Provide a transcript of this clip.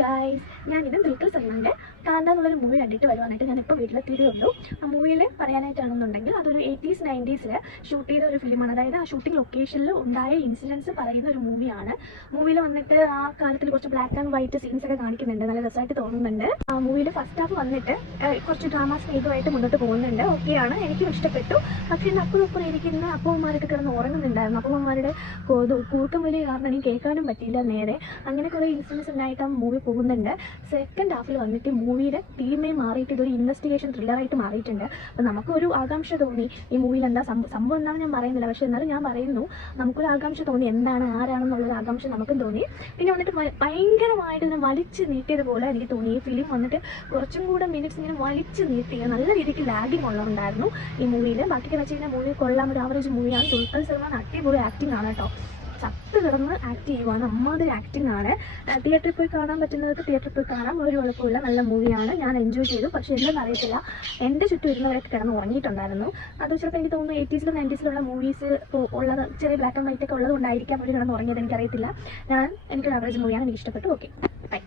Guys, ഞാനിത് ദുൽഖർ സൽമാൻ്റെ കാന്ത എന്നുള്ളൊരു movie കണ്ടിട്ട് വരുവാനായിട്ട് ഞാനിപ്പോൾ വീട്ടിലെത്തിയതേ ഉള്ളൂ. ആ മൂവിയിൽ പറയാനായിട്ടാണെന്നുണ്ടെങ്കിൽ അതൊരു 80s 90s ഷൂട്ട് ചെയ്ത ഒരു ഫിലിമാണ്. അതായത് ആ ഷൂട്ടിംഗ് ലൊക്കേഷനിൽ ഉണ്ടായ ഇൻസിഡൻസ് പറയുന്ന ഒരു മൂവിയാണ്. മൂവിയിൽ വന്നിട്ട് ആ കാലത്തിൽ കുറച്ച് ബ്ലാക്ക് ആൻഡ് വൈറ്റ് സീൻസ് ഒക്കെ കാണിക്കുന്നുണ്ട്. നല്ല രസമായിട്ട് തോന്നുന്നുണ്ട്. ആ മൂവിയിൽ ഫസ്റ്റ് ഹാഫ് വന്നിട്ട് കുറച്ച് ഡ്രാമ സ്നേഹമായിട്ട് മുന്നോട്ട് പോകുന്നുണ്ട്. ഓക്കെയാണ്, എനിക്കും ഇഷ്ടപ്പെട്ടു. പക്ഷേ ഇന്ന് അപ്പുറം ഇരിക്കുന്ന അപ്പന്മാരൊക്കെ കിടന്ന് ഉറങ്ങുന്നുണ്ടായിരുന്നു. അപ്പന്മാരുടെ കൂർക്കം വലിയ കാരണം എനിക്ക് കേൾക്കാനും പറ്റിയില്ല നേരെ. അങ്ങനെ കുറേ ഇൻസിഡൻസ് ഉണ്ടായിട്ട് ആ മൂവി പോകുന്നുണ്ട്. സെക്കൻഡ് ഹാഫിൽ വന്നിട്ട് മൂവിയുടെ തീമേ മാറിയിട്ട് ഇതൊരു ഇൻവെസ്റ്റിഗേഷൻ ത്രില്ലറായിട്ട് മാറിയിട്ടുണ്ട്. അപ്പോൾ നമുക്കൊരു ആകാംക്ഷ തോന്നി ഈ മൂവിയിൽ എന്താ സംഭവം എന്താണെന്ന് ഞാൻ പറയുന്നില്ല. പക്ഷേ എന്നാലും ഞാൻ പറയുന്നു, നമുക്കൊരു ആകാംക്ഷ തോന്നി, എന്താണ് ആരാണെന്നുള്ളൊരു ആകാംക്ഷ നമുക്കും തോന്നി. പിന്നെ വന്നിട്ട് ഭയങ്കരമായിട്ട് ഇങ്ങനെ വലിച്ച് നീട്ടിയതുപോലെ എനിക്ക് തോന്നി. ഈ ഫിലിം വന്നിട്ട് കുറച്ചും കൂടെ മിനിറ്റ്സ് ഇങ്ങനെ വലിച്ച് നീട്ടി നല്ല രീതിക്ക് ലാഗിങ് ഉള്ളതുണ്ടായിരുന്നു ഈ മൂവിയിൽ. ബാക്കിയൊക്കെ വെച്ച് കഴിഞ്ഞാൽ മൂവി കൊള്ളാം, ഒരു ആവറേജ് മൂവിയാണ്. ദുൽഖർ സൽമാൻ അടിപൊളി ആക്ടിങ് ആണ് കേട്ടോ. ചത്ത് കിടന്ന് ആക്ട് ചെയ്യുവാണ്, അമ്മാതിരി ആക്ടിങ് ആണ്. തിയേറ്ററിൽ പോയി കാണാൻ പറ്റുന്നവർക്ക് തിയേറ്ററിൽ പോയി കാണാൻ ഒരു കുഴപ്പമില്ല, നല്ല മൂവിയാണ്. ഞാൻ എൻജോയ് ചെയ്തു. പക്ഷേ എന്താണെന്ന് അറിയത്തില്ല, എൻ്റെ ചുറ്റും ഇരുന്നവരൊക്കെ കിടന്ന് ഉറങ്ങിയിട്ടുണ്ടായിരുന്നു. അത് ചിലപ്പോൾ എനിക്ക് തോന്നുന്നു 80s 90s മൂവീസ് ഉള്ളത്, ചെറിയ ബ്ലാക്ക് ആൻഡ് വൈറ്റ് ഒക്കെ ഉള്ളത് കൊണ്ടായിരിക്കാം അവർ കിടന്ന് ഉറങ്ങിയത്, എനിക്കറിയത്തില്ല. എനിക്കൊരു ആവറേജ് മൂവിയാണ്, എനിക്ക് ഇഷ്ടപ്പെട്ടു. Okay, by.